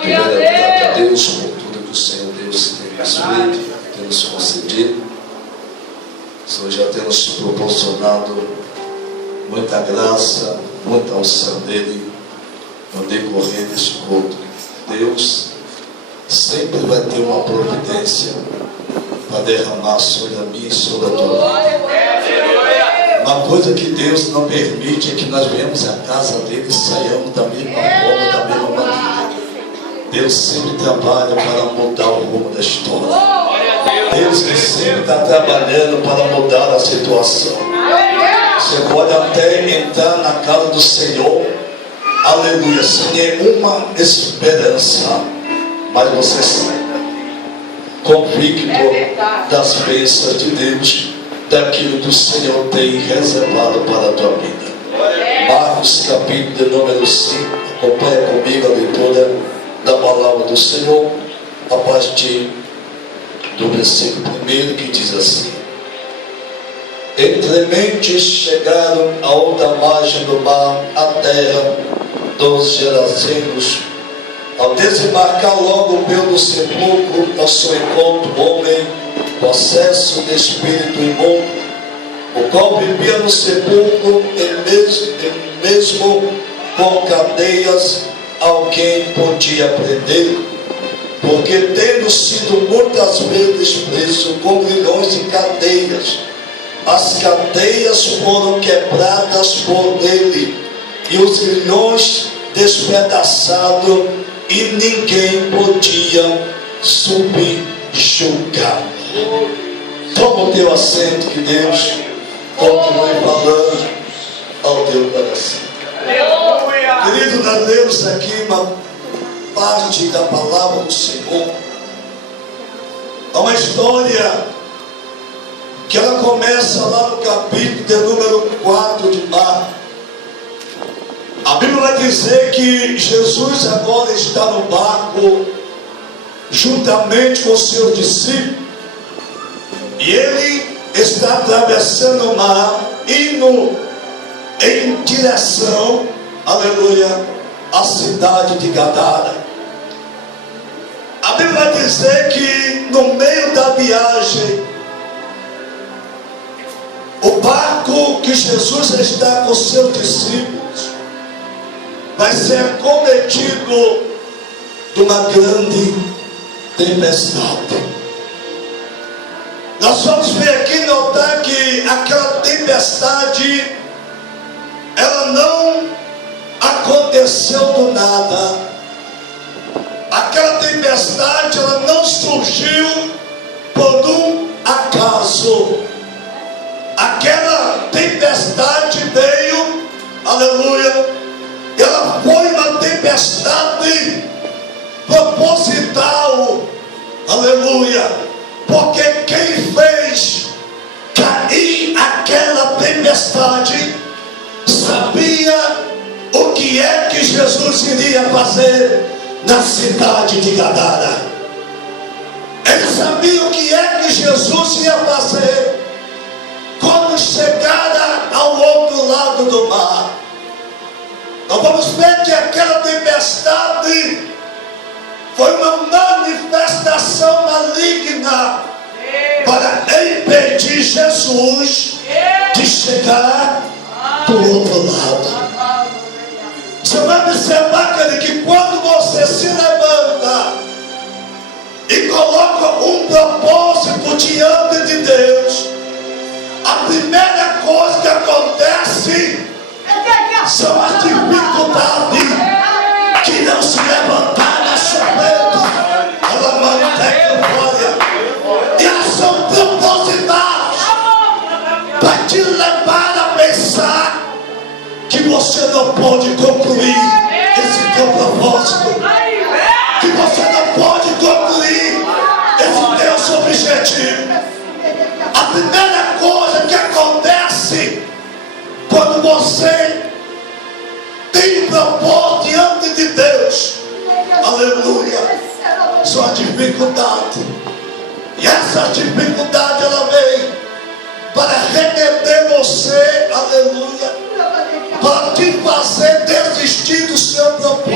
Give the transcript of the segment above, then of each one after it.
Primeiramente a Deus por tudo que o Senhor Deus tem nos feito, tem nos concedido. O Senhor já tem nos proporcionado muita graça, muita unção dele no decorrer deste culto. Deus sempre vai ter uma providência para derramar sobre a minha e sobre a tua vida. Uma coisa que Deus não permite é que nós venhamos à casa dele e saiamos da mesma forma, da mesma maneira. Deus sempre trabalha para mudar o rumo da história. Deus sempre está trabalhando para mudar a situação. Você pode até entrar na casa do Senhor, aleluia, sem nenhuma esperança, mas você sai convicto das bênçãos de Deus, daquilo que o Senhor tem reservado para a tua vida. Marcos capítulo de número 5, acompanha comigo a leitura da palavra do Senhor, a partir do versículo 1, que diz assim: Entremente chegaram a outra margem do mar, a terra dos Gerazenos. Ao desembarcar logo pelo sepulcro, ao seu encontro, o homem possesso de espírito imundo, o qual vivia no sepulcro, e mesmo com cadeias alguém podia prender, porque tendo sido muitas vezes preso com grilhões e cadeias, as cadeias foram quebradas por ele, e os grilhões despedaçados, e ninguém podia subjugar. Toma o teu assento, que Deus continue falando ao teu coração. Querido, nós lemos aqui uma parte da palavra do Senhor. É uma história que ela começa lá no capítulo de número 4 de Marcos. A Bíblia vai dizer que Jesus agora está no barco juntamente com os seus discípulos, e ele está atravessando o mar, indo em direção, aleluia, à cidade de Gadara. A Bíblia vai dizer que no meio da viagem, o barco que Jesus está com os seus discípulos vai ser acometido de uma grande tempestade. Nós vamos ver aqui, notar que aquela tempestade, ela não aconteceu do nada. Aquela tempestade, ela não surgiu por um acaso. Aquela tempestade veio, aleluia, ela foi uma tempestade proposital, aleluia, porque quem fez cair aquela tempestade sabia o que é que Jesus iria fazer na cidade de Gadara. Ele sabia o que é que Jesus ia fazer quando chegara ao outro lado do mar. Nós vamos ver que aquela tempestade foi uma manifestação maligna para impedir Jesus de chegar do outro lado. Você vai observar, querido, que quando você se levanta e coloca um propósito diante de Deus, a primeira coisa que acontece são as dificuldades que não se levantaram na sua mente. Ela mantém glória. E elas são propositais para te levar a pensar que você não pode concluir esse teu propósito, que você não pode concluir esse teu objetivo. A primeira coisa que acontece quando você tem propósito diante de Deus, aleluia, são a dificuldade. E essa dificuldade, ela vem para remeter você, aleluia, para te fazer desistir do seu propósito.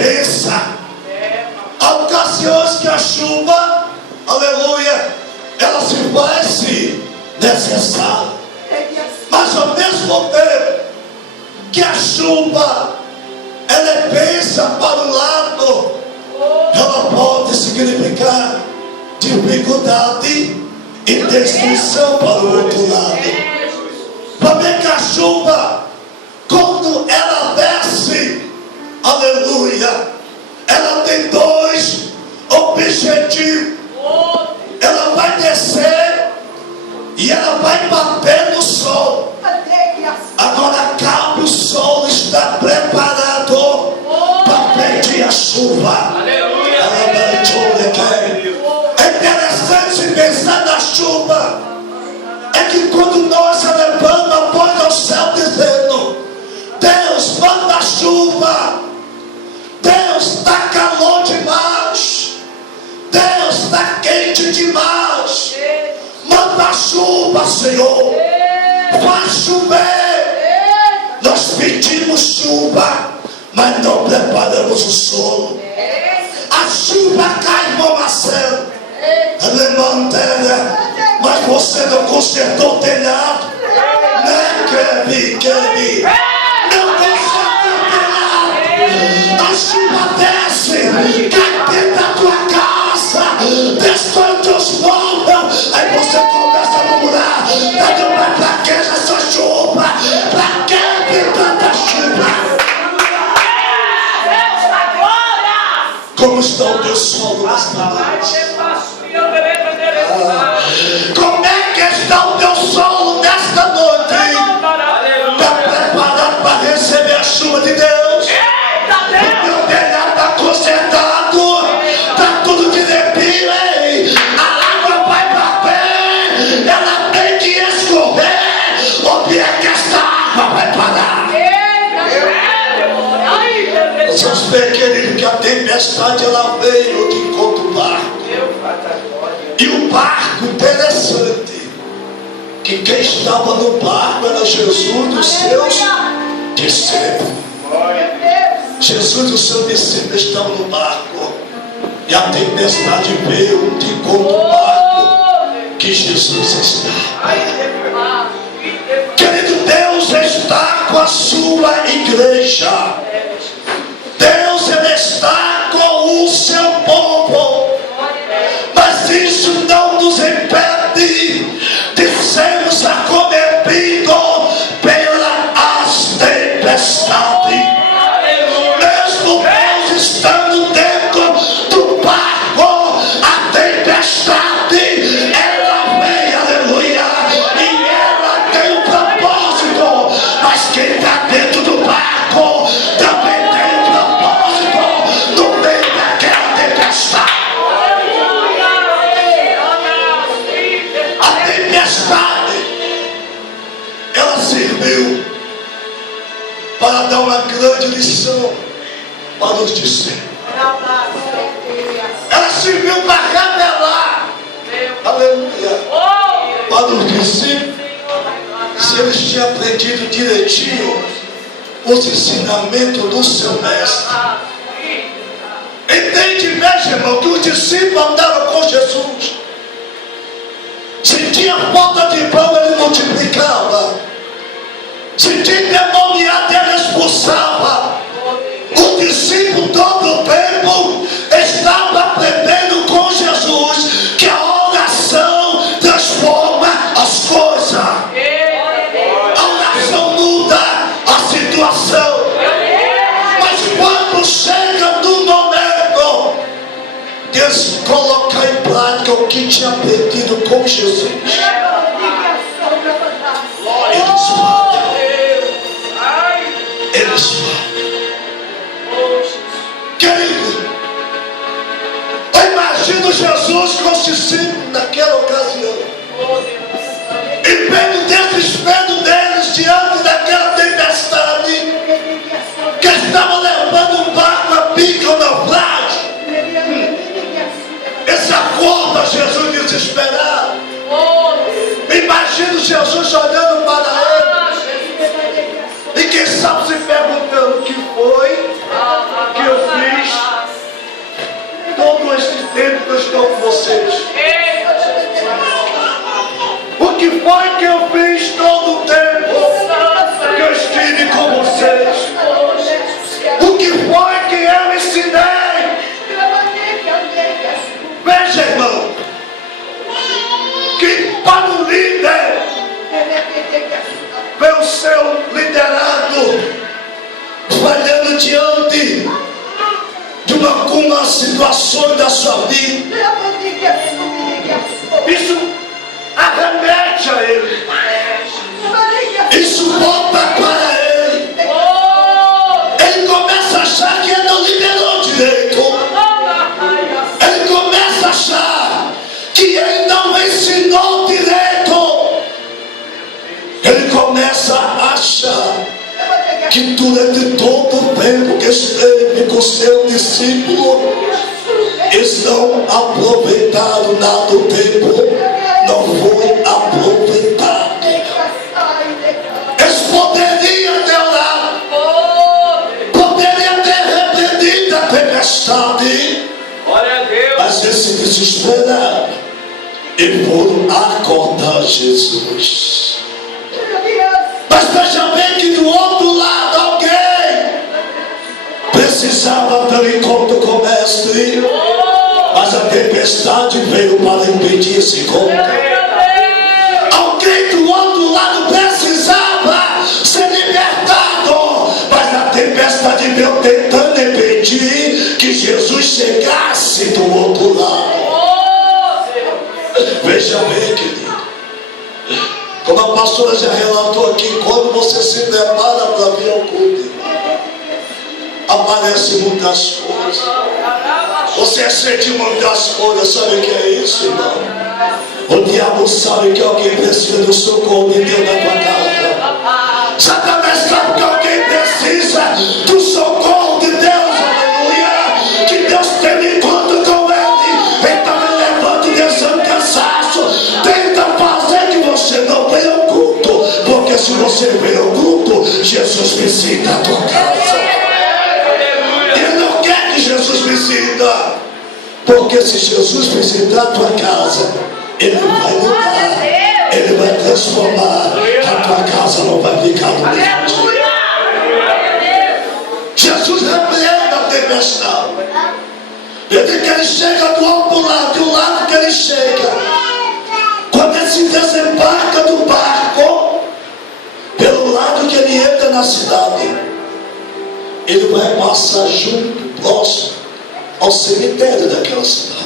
pensa. Há ocasiões que a chuva, aleluia, ela se faz necessária. Mas ao mesmo tempo que a chuva, ela é pensa para um lado, ela pode significar dificuldade e destruição para o outro lado. Para ver que a chuva, quando ela desce, aleluia, ela tem dois objetivos. Ela vai descer e ela vai bater no sol. Agora cabe, o sol está preparado para pedir a chuva. É interessante pensar na chuva. É que quando nós elevamos a voz ao céu dizendo: Deus, manda a chuva. Deus, está calor demais. Deus, está quente demais. Manda a chuva, Senhor. Faz chover. Nós pedimos chuva, mas não preparamos o solo. A chuva cai, irmão Marcelo, mas você não consertou o telhado, né, Kevin? Não consertou o telhado. A chuva desce, cai dentro da tua casa, destrói os teus móveis. Aí você começa a murmurar: mas pra que essa chuva? Pra que tem tanta chuva? Como está o teu solo nesta noite? Como é que está o teu solo nesta noite? Está preparado para receber a chuva de Deus? O teu telhado está consertado, está tudo de depilo, hein? A água vai bater, ela tem que escorrer. Onde é que esta água vai parar? Vocês veem, querido, que a tempestade ela veio de encontro ao barco. E o barco, interessante, que quem estava no barco era Jesus e os seus discípulos. Jesus e os seus discípulos estavam no barco. E a tempestade veio de encontro ao barco que Jesus está. Querido, Deus está com a sua igreja. Deus, Ele está com o seu povo. Mas isso não nos impede de sermos acometidos pelas tempestades. Mesmo Deus estando dentro do barco, a tempestade, ela vem, aleluia, e ela tem um propósito. Mas quem está dentro do barco também tem um propósito no meio daquela tempestade. A tempestade, ela serviu para dar uma grande lição para os discípulos. Ela serviu para revelar, aleluia, para os discípulos, se eles tinham aprendido direitinho os ensinamentos do seu mestre. Entende, veja, irmão, que os discípulos andaram com Jesus. Se tinha falta de pão, ele multiplicava. Se tinha demoniado, ele expulsava. O discípulo todo o tempo estava aprendendo com Jesus que a oração transforma as coisas. A oração muda a situação. Mas quando chega no momento de colocar em prática o que tinha aprendido com Jesus, eles falam. Querido, eu imagino Jesus com os discípulos naquela ocasião, e vendo o desespero deles diante daquela tempestade que estava levando um barco a pique ao naufrágio. Essa conta, Jesus desesperado. Imagino Jesus olhando para ele, e quem sabe se perguntando: o que foi que eu fiz? que foi que eu fiz todo o tempo que eu estive com vocês? O que foi que eu ensinei? Veja, irmão, que para o líder ver o seu liderado falhando diante de algumas situações da sua vida, isso arremete a ele, isso volta para ele. Ele começa a achar que ele não liberou direito, ele começa a achar que ele não ensinou direito, ele começa a achar que durante todo o tempo que esteve com seu discípulo, eles não aproveitaram nada do tempo, não foi aproveitado. Eles poderiam ter orado, poderiam ter repreendido a tempestade, mas eles se desesperaram e foram acordar Jesus. Mas veja bem que do outro lado alguém precisava ter encontro com o mestre, mas a tempestade veio para impedir esse encontro. Alguém do outro lado precisava ser libertado, mas a tempestade veio tentando impedir que Jesus chegasse do outro lado. Veja bem, querido, como a pastora já relatou aqui, quando você se prepara para vir ao culto, aparecem muitas coisas. Você é cheio de muitas coisas. Sabe o que é isso, irmão? O diabo sabe que alguém precisa do socorro de Deus na tua casa. Satanás sabe que alguém precisa do socorro de Deus. Aleluia. Que Deus tenha encontro com ele. Então ele levanta desse cansaço, tenta fazer que você não venha ao culto, porque se você vem ao culto, Jesus visita a tua casa. Ele não quer que Jesus visita, porque se Jesus visitar a tua casa, ele vai mudar, ele vai transformar, a tua casa não vai ficar do mesmo jeito. Jesus repreende a tempestade. Desde que ele chega do outro lado, do lado que ele chega, quando ele se desembarca do barco, pelo lado que ele entra na cidade, ele vai passar junto, próximo ao cemitério daquela cidade.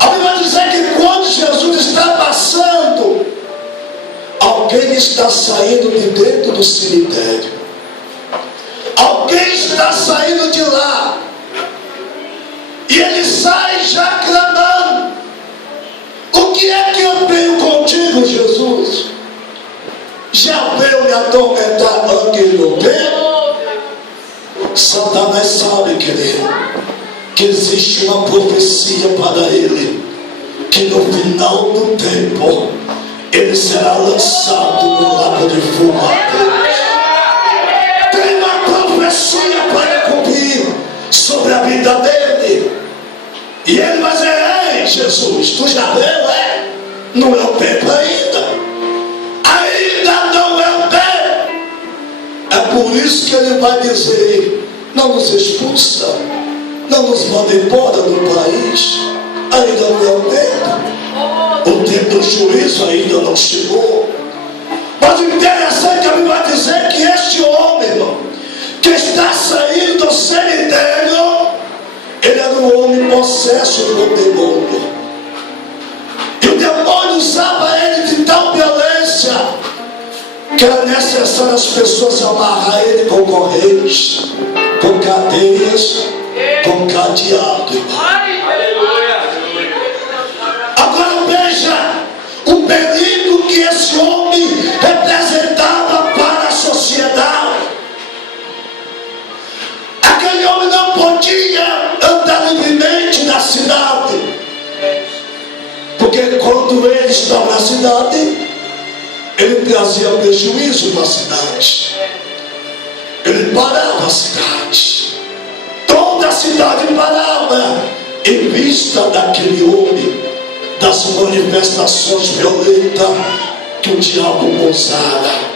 A Bíblia vai dizer que quando Jesus está passando, alguém está saindo de dentro do cemitério, alguém está saindo de lá, e ele sai já clamando: o que é que eu tenho contigo, Jesus? Já veio me atormentar aqui no tempo? Satanás sabe, querido, que existe uma profecia para ele, que no final do tempo ele será lançado no lago de fogo. Tem uma profecia para cumprir sobre a vida dele, e ele vai dizer: ei, Jesus, tu já veio, é? Não é o tempo ainda, ainda não é o tempo. É por isso que ele vai dizer: não nos expulsa, não nos manda embora do país, ainda não é o tempo, o tempo do juízo ainda não chegou. Mas o interessante é que a Bíblia vai dizer que este homem, irmão, que está saindo do cemitério, ele era um homem possesso por demônio, e o demônio usava ele de tal violência que era necessário as pessoas amarrar ele com correntes, com cadeias, com cadeado. Agora veja o perigo que esse homem representava para a sociedade. Aquele homem não podia andar livremente na cidade, porque quando ele estava na cidade, ele trazia prejuízo na cidade, ele parava a cidade, toda a cidade parava em vista daquele homem das manifestações violentas que o diabo usara.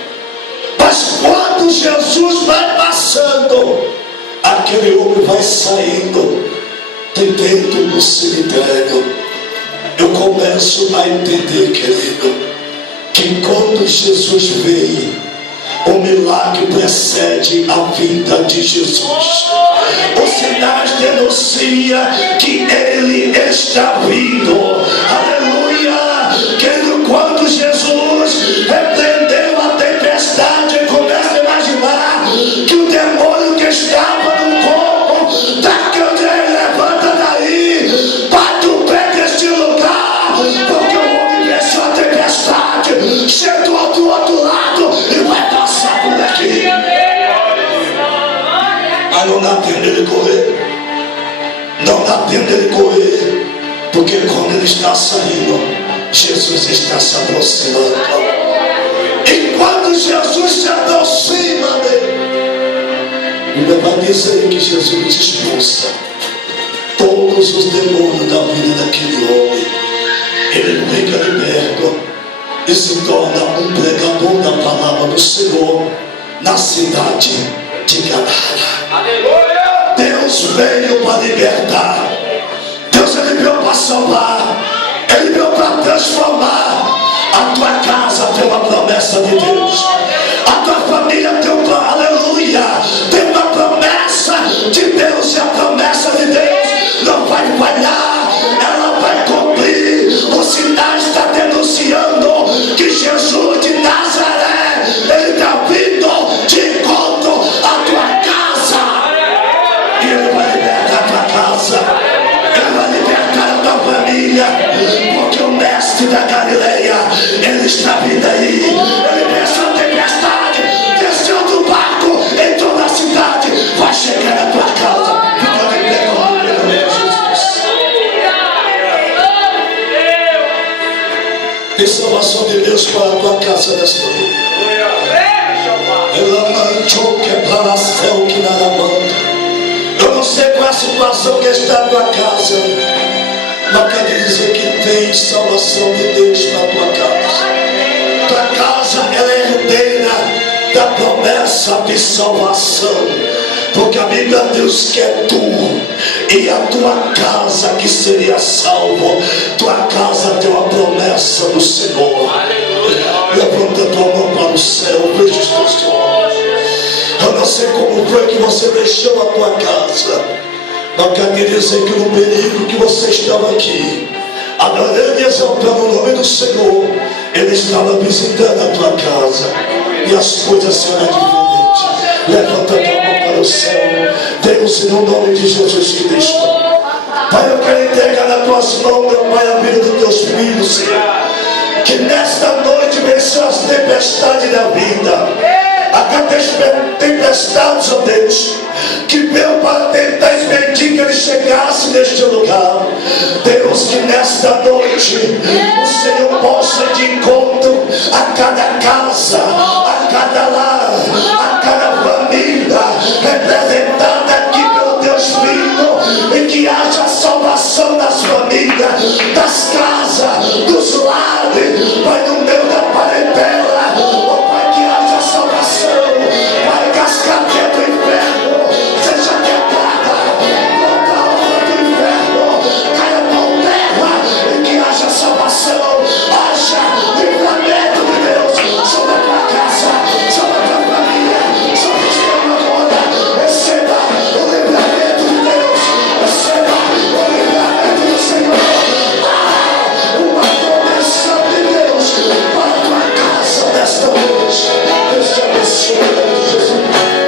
Mas quando Jesus vai passando, aquele homem vai saindo de dentro do cemitério. Eu começo a entender, querido, que quando Jesus veio, o milagre precede a vinda de Jesus. Os sinais denunciam que Ele está vindo. Aleluia! Querido, quando Jesus repreendeu a tempestade, começa a imaginar que o demônio que estava no corpo daquele levanta daí, bate o pé deste lugar, porque o homem venceu a tempestade, chegou do outro lado e vai passar por aqui. Mas não dá tempo dele correr. Não dá tempo dele correr, porque quando ele está saindo, Jesus está se aproximando. E quando Jesus se aproxima dele, ele vai dizer que Jesus expulsa todos os demônios da vida daquele homem. Ele fica liberto e se torna um pregador da palavra do Senhor na cidade de Gadara. Deus veio para libertar. Deus veio para salvar. Ele veio para transformar. A tua casa tem uma promessa de Deus. A tua família tem uma, aleluia, tem uma promessa de Deus. E a promessa de Deus não vai falhar, ela vai cumprir. O sinal está denunciando que Jesus de Nazaré, Ele está vindo de encontro à tua casa. E Ele vai libertar a tua casa. Ele vai libertar a tua família. Porque o mestre da Galileia, Ele está vindo aí. Ele venceu a tempestade, desceu do barco, entrou na cidade, vai chegar na tua casa. Fica de pé comigo, em nome de Jesus. Tem salvação de Deus para a tua casa nesta noite. Ela manchou que é para céu que nada manda. Eu não sei qual é a situação que está na tua casa, mas quero dizer que tem salvação de Deus para a tua casa. Tua casa, ela é herdeira da promessa de salvação, porque a Bíblia diz que é tu e a tua casa que seria salvo. Tua casa tem uma promessa do Senhor. Levanta a tua mão para o céu, veja os teus olhos. Eu não sei como foi que você deixou a tua casa, mas quero dizer que no período que você estava aqui, adorando e exaltando o nome do Senhor, Ele estava visitando a tua casa e as coisas serão diferentes. Levanta a tua mão para o céu. Deus, no nome de Jesus Cristo, Pai, eu quero entregar nas tuas mãos, meu Pai, a vida dos teus filhos, Senhor, que nesta noite venceu as tempestades da vida. Aquelas tempestades, ó Deus, que veio para tentar impedir que ele chegasse neste lugar. Deus, que nesta noite o Senhor possa ir de encontro a cada casa, a cada lar, a cada família representada